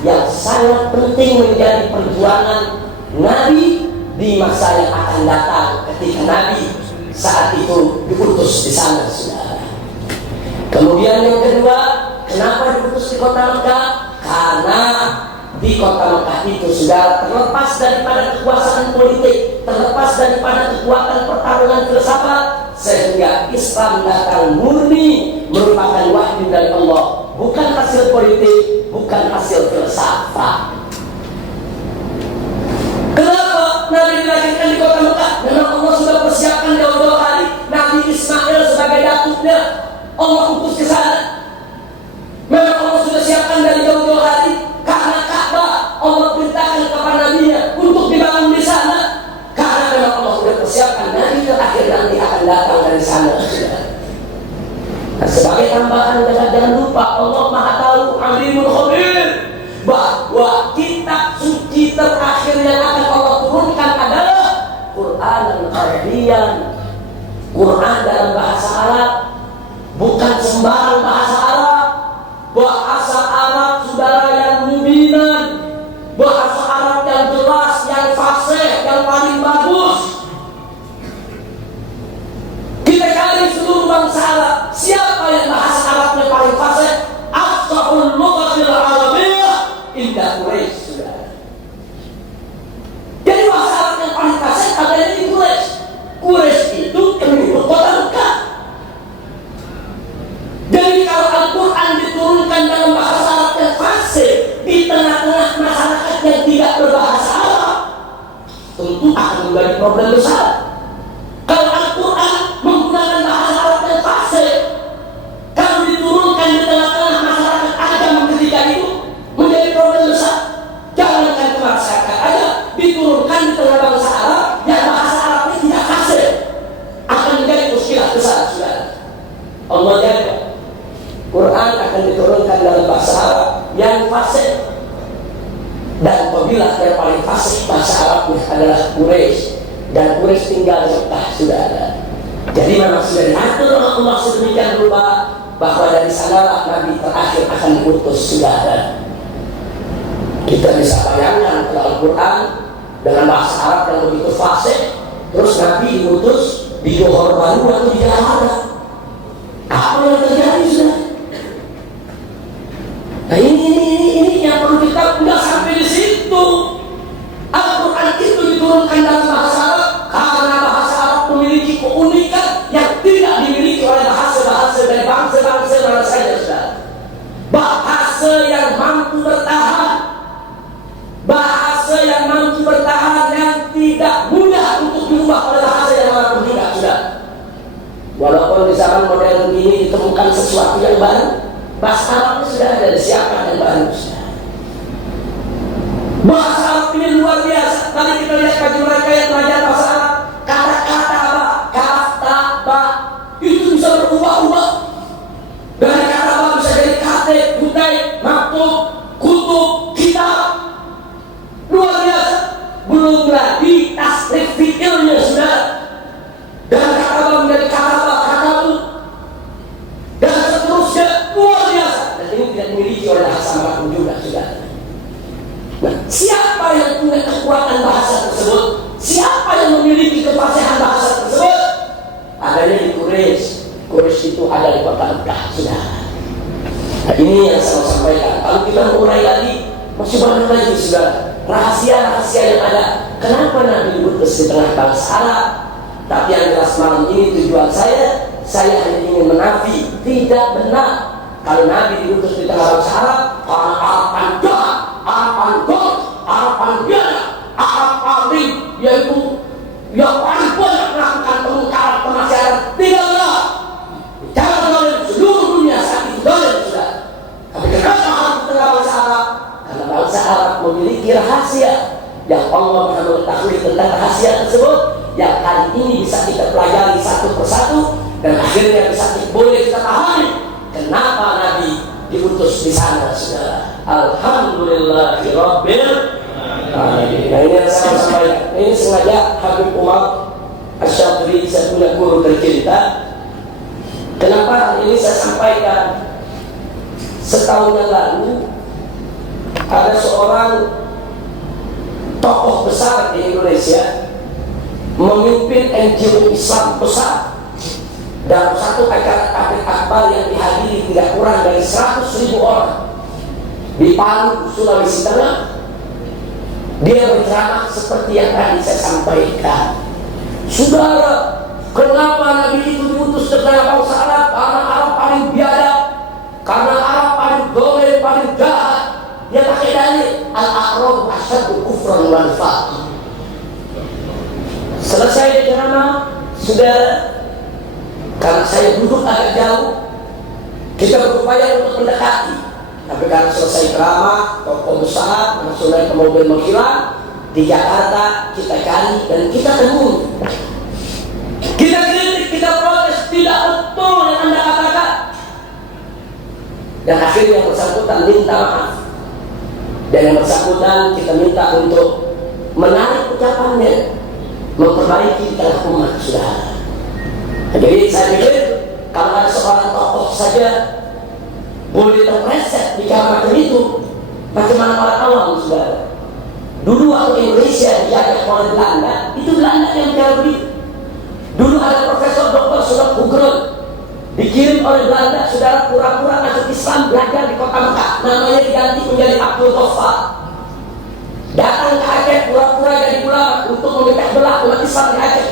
yang sangat penting menjadi perjuangan Nabi di masa yang akan datang ketika Nabi saat itu diutus di sana, saudara. Kemudian yang kedua, kenapa diutus di kota Mekah? Karena di kota Mekah itu, saudara, terlepas daripada kekuasaan politik, terlepas daripada kekuatan pertarungan filsafat, sehingga Islam datang murni merupakan wahyu dari Allah, bukan hasil politik, bukan hasil filsafat. Kenapa Nabi dilahirkan di kota Mekah? Memang Allah sudah persiapkan jauh-jauh hari Nabi Ismail sebagai datuknya Allah utus ke sana. Memang Allah sudah siapkan dari jauh-jauh hari, karena Ka'bah Allah perintahkan kepada Nabi-Nya untuk dibangun di sana. Karena memang Allah sudah persiapkan Nabi terakhir nanti akan datang dari sana. Nah, sebagai tambahan, jangan lupa Allah Maha Tahu, Alimul Khabir, bahwa kitab suci terakhir yang akan Allah turunkan adalah Quran Arabian, Quran dalam bahasa Arab, bukan sembarang bahasa Arab. Bahasa Arab, saudara, yang mubinan, bahasa Arab yang jelas, yang fasih, yang paling bagus. Kita cari seluruh bangsa Arab, siapa yang bahasa Arabnya paling fasih? Afsahul lughatil arabiyyah inda Quraisy, saudara. Jadi bahasa Arab yang paling fasih adanya di Quraisy. Quraisy itu penduduk kota Mekah. Jadi kalau Al-Quran diturunkan dalam bahasa Arab yang fasih di tengah-tengah masyarakat yang tidak berbahasa Arab, tentu akan menjadi problem besar. Kalau Al-Quran menggunakan bahasa Arab yang fasih diturunkan di tengah bangsa Arab yang bahasa Arabnya tidak fasih, akan menjadi muskilah besar, saudara. Allah jaga. Quran akan diturunkan dalam bahasa Arab yang fasih, dan kabilah yang paling fasih bahasa Arabnya adalah Quraisy, dan Quraisy tinggal di Mekah, saudara. Jadi memang sudah diatur oleh Allah sedemikian rupa bahwa dari sanalah Nabi terakhir akan diutus, saudara. Kita bisa bayangkan kalau Al-Quran dengan bahasa Arab yang begitu fasih, terus Nabi diutus di Johor Baru atau di Jakarta, apa yang terjadi, saudara? Nah ini yang perlu kita nggak sampai di situ. Al-Quran itu diturunkan dalam bahasa Arab karena bahasa Arab memiliki keunikan yang tidak dimiliki oleh bahasa-bahasa dari bangsa-bangsa mana saja, saudara. Bahasa yang mampu bertahan, bahasa yang mampu bertahan, yang tidak mudah untuk diubah oleh bahasa yang manapun juga, saudara. Walaupun di zaman modern ini ditemukan sesuatu yang baru, bahasa Arab sudah ada, siapa yang baru, saudara. Bahasa Arab ini luar biasa. Tadi kita lihat bagi mereka yang belajar bahasa Arab, kata-kata apa, kata ba itu bisa berubah-ubah. Dari kata ba bisa jadi kate, kutai, maktub, kutub, kitab. Luar biasa. Belum lagi tasrif fi'ilnya, saudara. Dan kata ba menjadi kata ba, kata bu, dan seterusnya. Luar biasa. Dan ini tidak dimiliki oleh bahasa Arab juga, saudara. Nah, siapa yang punya kekuatan bahasa tersebut? Siapa yang memiliki kefasihan bahasa tersebut? Adanya di Quraisy. Quraisy itu ada di kota Mekah, saudara. Nah, ini yang saya mau sampaikan. Kalau kita mulai lagi, masih banyak lagi, saudara, rahasia-rahasia yang ada. Kenapa Nabi diutus di tengah bangsa Arab? Tapi yang jelas malam ini tujuan saya hanya ingin menafi, tidak benar kalau Nabi diutus di tengah bangsa Arab, orang Arab jahat, Arab Angkor, Arab Andiana, Arab Arif, yaitu yang paling banyak melakukan pengungkapan kemaksiatan. Tidaklah, jangan oleh seluruh dunia saat itu boleh, sudah. Tapi kenapa harus tengah bangsa Arab? Karena bangsa Arab memiliki rahasia yang Allah pernah mengetahui tentang rahasia tersebut, yang kali ini bisa kita pelajari satu persatu, dan akhirnya bisa boleh kita pahami kenapa Nabi diutus di sana, saudara. Alhamdulillahirabbil alamin. Nah, ini yang saya sampaikan. Ini sengaja Habib Umar Asy-Syadhili, saya punya guru tercinta. Kenapa ini saya sampaikan? Setahun yang lalu ada seorang tokoh besar di Indonesia memimpin NGO Islam besar dalam satu acara tabligh akbar yang dihadiri tidak kurang dari 100.000 orang di Palu, Sulawesi Tengah. Dia berceramah seperti yang tadi saya sampaikan. Saudara, kenapa Nabi itu diutus ke tengah bangsa Arab? Karena Arab paling biadab, karena Arab paling dolim, paling jahat. Dia pakai dalil al-a'rab asyaddu kufran wal nifaq. Selesai ceramah, sudah, karena saya duduk agak jauh, kita berupaya untuk mendekati. Tapi karena selesai ceramah, tokoh besar langsung naik ke mobil menghilang di Jakarta, kita cari dan kita temui. Kita kritik, kita protes, tidak betul yang Anda katakan. Dan akhirnya yang bersangkutan minta maaf. Dan yang bersangkutan kita minta untuk menarik ucapannya, memperbaiki tengah umat, saudara. Jadi saya pikir kalau ada seorang tokoh saja boleh terpleset bicara macam itu, bagaimana orang awam, saudara? Dulu waktu Indonesia dijajah oleh Belanda, itu Belanda yang bicara begitu. Dulu ada Profesor Dr. Sudok Hugrun dikirim oleh Belanda, saudara, pura-pura masuk Islam, belajar di kota Mekah, namanya diganti menjadi Abdul Ghaffar. Datang ke Aceh, pura-pura jadi ulama untuk memecah belah umat Islam di Aceh.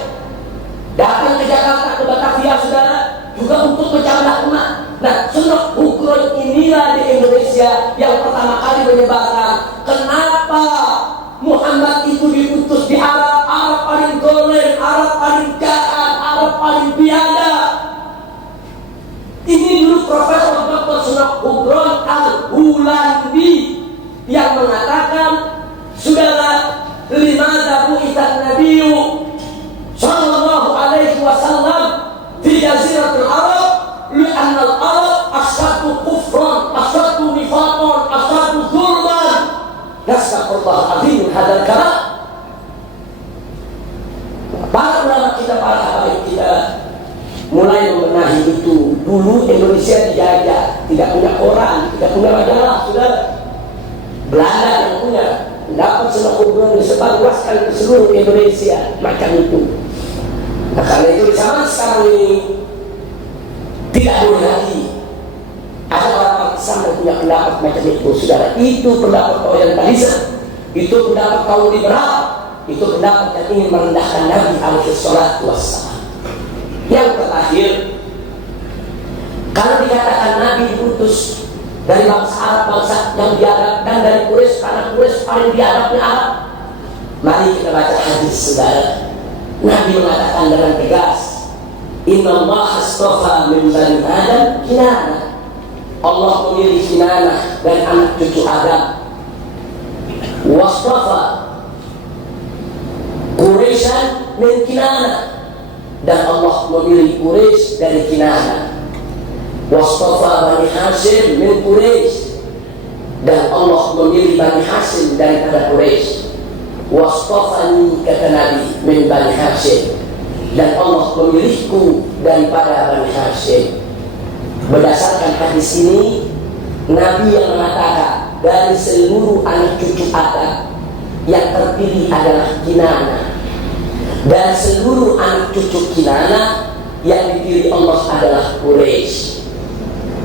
Datang ke Jakarta, ke Batavia, saudara, juga untuk memecah belah umat. Nah, Sudok Hugrun inilah di Indonesia yang pertama kali menyebarkan kenapa Muhammad itu diutus di Arab. Arab paling dolim, Arab paling jahat, Arab paling biadab. Ini dulu Profesor Dr. Sudok Hugrun Al-Hulandi yang mengatakan, saudara, limadha bu'ithan nabiyyu sallallahu alaihi wasallam fi jaziratul Arab li'anna al-Arab asyaddu kufran, asyaddu nifaqan, asyaddu zulman. Nastaghfirullah azim min hadzal kalam. Para ulama kita, para habaib kita mulai membenahi itu. Dulu Indonesia dijajah, tidak punya koran, tidak punya majalah, sudah Belanda yang punya, dapat semua hubungan disebarluaskan ke seluruh Indonesia macam itu. Nah, karena itu di zaman sekarang ini tidak boleh lagi ada orang Islam yang punya pendapat macam itu, saudara. Itu pendapat orientalisme, itu pendapat kaum liberal, itu pendapat yang ingin merendahkan Nabi alaihi salatu wassalam. Yang terakhir, kalau dikatakan Nabi diutus dari bangsa Arab, bangsa yang biadab, dan dari Quraisy, karena Quraisy paling biadabnya Arab. Mari kita baca hadis, saudara. Nabi mengatakan dengan tegas, Inna Allah astafa min bani Adam Kinana. Allah memilih Kinana dan anak cucu Adam. Wastafa Quraisyan min Kinana, dan Allah memilih Quraisy dari Kinana. Wastafa Bani Hashim min Quraisy, dan Allah memilih Bani Hashim daripada Quraisy. Wastafani, kata Nabi, min Bani Hashim, dan Allah memilihku daripada Bani Hashim. Berdasarkan hadis ini, Nabi yang mengatakan dari seluruh anak cucu Adam yang terpilih adalah Kinana, dan seluruh anak cucu Kinana yang dipilih Allah adalah Quraisy,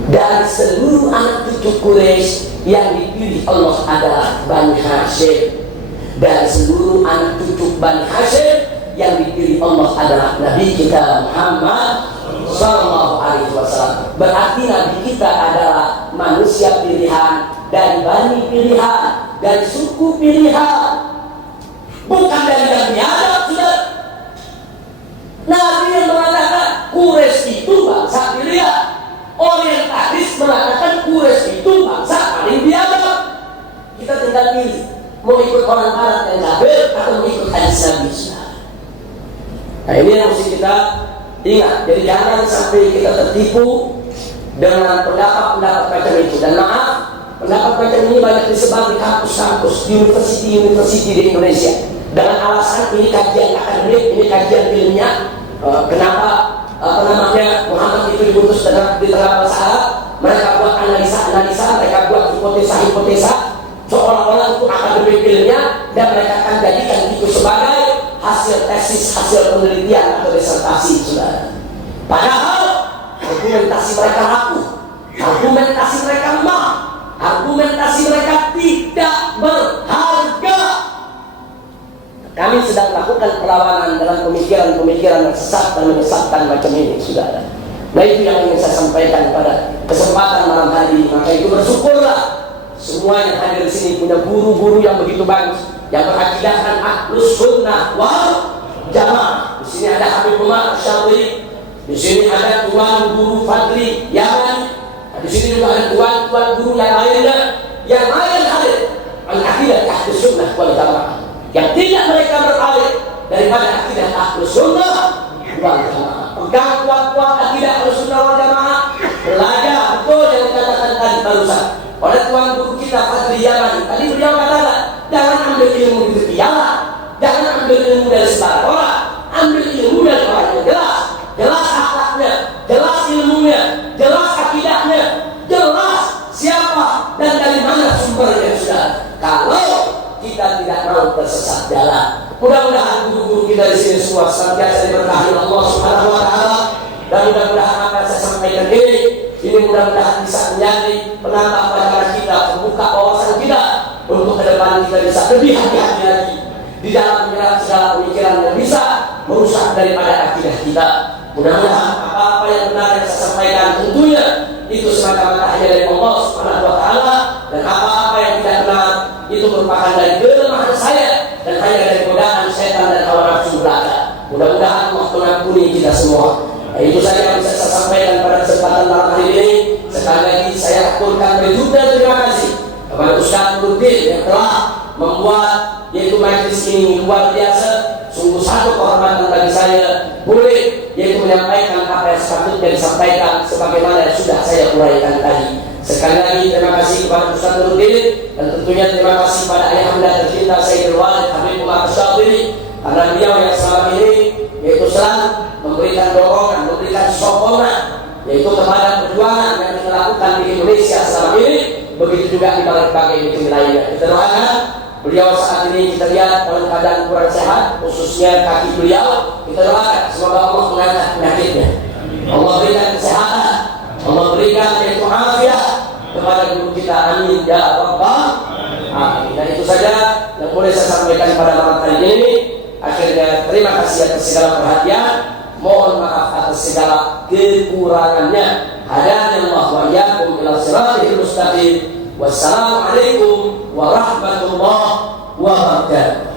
dan seluruh anak cucu Quraisy yang dipilih Allah adalah Bani Hashim, dan seluruh anak cucu Bani Hashim yang dipilih Allah adalah Nabi kita Muhammad sallallahu alaihi wasallam. Berarti Nabi kita adalah manusia pilihan, dari Bani pilihan, dari suku pilihan, bukan dari yang biadab, sudah. Nabi yang mengatakan Quraisy itu bangsa pilihan, orientalis mengatakan Quraisy itu bangsa paling biadab. Kita tinggal pilih, mau ikut orang Arab yang kafir atau mau ikut hadis Nabi. Nah, ini yang mesti kita ingat. Jadi jangan sampai kita tertipu dengan pendapat-pendapat macam itu. Dan maaf, pendapat macam ini banyak disebar di kampus-kampus, di universiti di Indonesia, dengan alasan ini kajian akademik, ini kajian ilmiah. Kenapa Muhammad itu diutus di tengah bangsa Arab? Mereka buat analisa, mereka buat hipotesa, seolah-olah itu akademik ilmiah, dan mereka akan jadikan itu sebagai hasil tesis, hasil penelitian atau disertasi, saudara. Padahal argumentasi mereka rapuh, argumentasi mereka lemah, argumentasi mereka tidak berharga. Kami sedang melakukan perlawanan dalam pemikiran-pemikiran yang sesat dan menyesatkan macam ini, saudara. Nah, itu yang ingin saya sampaikan pada kesempatan malam hari ini. Maka itu bersyukurlah semua yang hadir di sini punya guru-guru yang begitu bagus, yang berakidahkan Ahlus Sunnah wal Jamaah. Di sini ada Habib Umar Syafii, di sini ada tuan guru Fadli Yaman, di sini juga ada tuan guru yang lainnya, yang lain hadir al-aqidah Ahlus Sunnah wal Jamaah, yang tidak mereka beralih daripada akidah Ahlus Sunnah wal Jamaah. Pegang kuat-kuat akidah Ahlus Sunnah wal Jamaah, belajar betul yang dikatakan tadi barusan oleh tuan guru kita Fadli Yaman. Tadi beliau katakan, jangan ambil ilmu di tepialah, jangan ambil ilmu dari sembarang orang, ambil ilmu dari orang yang jelas akhlaknya, jelas ilmunya, jelas akidahnya, jelas siapa dan dari mana sumbernya, sudah. Kalau kita tidak mau tersesat jalan, mudah-mudahan guru-guru kita di sini semua senantiasa diberkahi Allah Subhanahu wa taala, dan mudah-mudahan apa yang saya sampaikan ini mudah-mudahan bisa menjadi penambah pelajaran kita, membuka wawasan kita untuk ke depan kita bisa lebih hati-hati lagi di dalam menyerap segala pemikiran yang bisa merusak daripada akidah kita. Mudah-mudahan apa-apa yang benar yang saya sampaikan tentunya itu semata-mata hanya dari Allah Subhanahu wa taala, dan apa-apa yang tidak benar itu merupakan dari kelemahan saya dan hanya dari godaan setan dan hawa nafsu belaka. Mudah-mudahan Allah mengampuni kita semua. Itu saja yang bisa saya sampaikan pada kesempatan malam hari ini. Sekali lagi saya aturkan berjuta terima kasih kepada Ustaz Nurdin yang telah membuat yaitu majelis ini luar biasa. Sungguh satu kehormatan bagi saya boleh yaitu menyampaikan apa yang sepatutnya disampaikan sebagaimana yang sudah saya uraikan tadi. Sekali lagi terima kasih kepada Ustaz Nuruddin dan tentunya terima kasih kepada ayah anda tercinta Sayyidul Walid Habib Umar Syafiri, karena beliau yang selama ini yaitu selalu memberikan dorongan, memberikan sokongan yaitu kepada perjuangan yang kita lakukan di Indonesia selama ini, begitu juga di berbagai negeri lainnya. Kita doakan beliau saat ini kita lihat dalam keadaan kurang sehat, khususnya kaki beliau. Kita doakan semoga Allah mengangkat penyakitnya, Allah berikan kesehatan, Allah berikan yaitu afiat kepada guru kita, amin ya rabbal alamin. Dan itu saja yang boleh saya sampaikan pada malam kali ini. Akhirnya terima kasih atas segala perhatian, mohon maaf atas segala kekurangannya. Hadani Allah wa iyyakum ila siratal mustaqim. Wassalamualaikum warahmatullahi wabarakatuh.